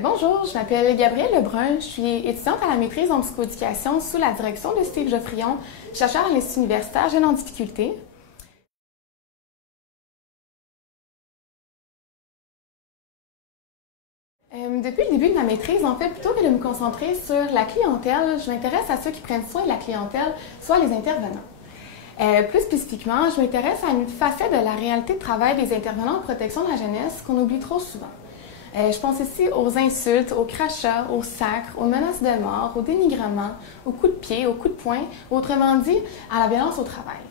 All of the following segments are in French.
Bonjour, je m'appelle Gabrielle Lebrun, je suis étudiante à la maîtrise en psychoéducation sous la direction de Steve Geoffrion, chercheur à l'Institut universitaire Jeunes en difficulté. Depuis le début de ma maîtrise, en fait, plutôt que de me concentrer sur la clientèle, je m'intéresse à ceux qui prennent soin de la clientèle, soit les intervenants. Plus spécifiquement, je m'intéresse à une facette de la réalité de travail des intervenants en protection de la jeunesse qu'on oublie trop souvent. Je pense ici aux insultes, aux crachats, aux sacres, aux menaces de mort, au dénigrement, aux coups de pied, aux coups de poing, autrement dit, à la violence au travail.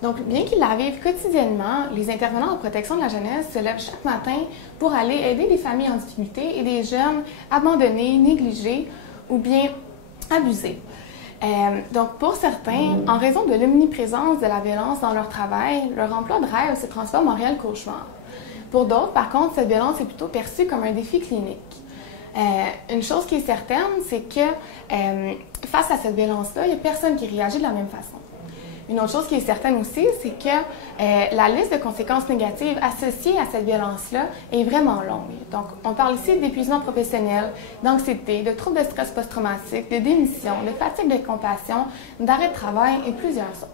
Donc, bien qu'ils la vivent quotidiennement, les intervenants en protection de la jeunesse se lèvent chaque matin pour aller aider des familles en difficulté et des jeunes abandonnés, négligés ou bien abusés. Donc, pour certains, en raison de l'omniprésence de la violence dans leur travail, leur emploi de rêve se transforme en réel cauchemar. Pour d'autres, par contre, cette violence est plutôt perçue comme un défi clinique. Une chose qui est certaine, c'est que face à cette violence-là, il n'y a personne qui réagit de la même façon. Une autre chose qui est certaine aussi, c'est que la liste de conséquences négatives associées à cette violence-là est vraiment longue. Donc, on parle ici d'épuisement professionnel, d'anxiété, de troubles de stress post-traumatique, de démission, de fatigue de compassion, d'arrêt de travail et plusieurs autres.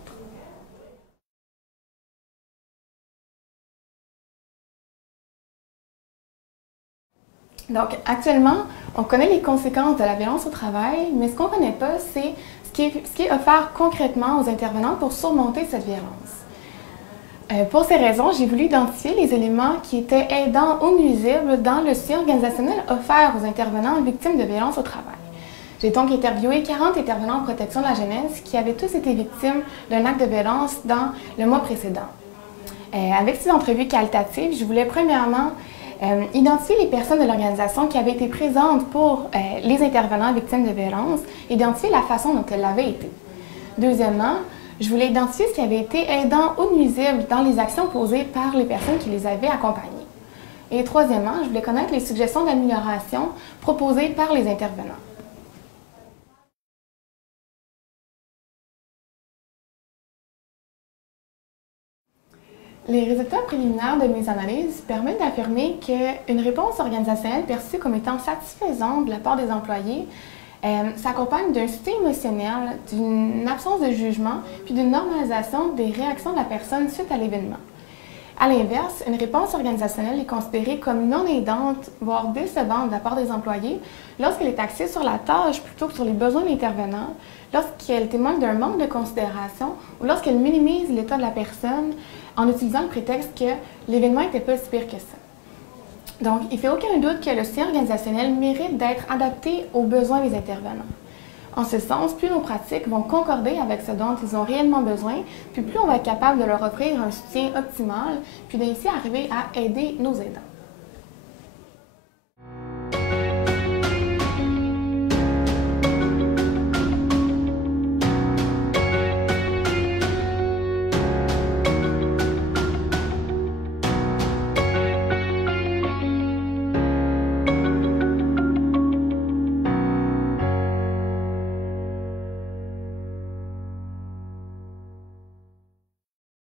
Donc, actuellement, on connaît les conséquences de la violence au travail, mais ce qu'on ne connaît pas, c'est ce qui est offert concrètement aux intervenants pour surmonter cette violence. Pour ces raisons, j'ai voulu identifier les éléments qui étaient aidants ou nuisibles dans le soutien organisationnel offert aux intervenants victimes de violence au travail. J'ai donc interviewé 40 intervenants en protection de la jeunesse qui avaient tous été victimes d'un acte de violence dans le mois précédent. Avec ces entrevues qualitatives, je voulais premièrement identifier les personnes de l'organisation qui avaient été présentes pour les intervenants victimes de violences, identifier la façon dont elles l'avaient été. Deuxièmement, je voulais identifier ce qui avait été aidant ou nuisible dans les actions posées par les personnes qui les avaient accompagnées. Et troisièmement, je voulais connaître les suggestions d'amélioration proposées par les intervenants. Les résultats préliminaires de mes analyses permettent d'affirmer qu'une réponse organisationnelle perçue comme étant satisfaisante de la part des employés s'accompagne d'un soutien émotionnel, d'une absence de jugement, puis d'une normalisation des réactions de la personne suite à l'événement. À l'inverse, une réponse organisationnelle est considérée comme non aidante, voire décevante de la part des employés lorsqu'elle est axée sur la tâche plutôt que sur les besoins de l'intervenant, lorsqu'elle témoigne d'un manque de considération ou lorsqu'elle minimise l'état de la personne en utilisant le prétexte que l'événement n'était pas si pire que ça. Donc, il ne fait aucun doute que le soutien organisationnel mérite d'être adapté aux besoins des intervenants. En ce sens, plus nos pratiques vont concorder avec ce dont ils ont réellement besoin, puis plus on va être capable de leur offrir un soutien optimal, puis d'ainsi arriver à aider nos aidants.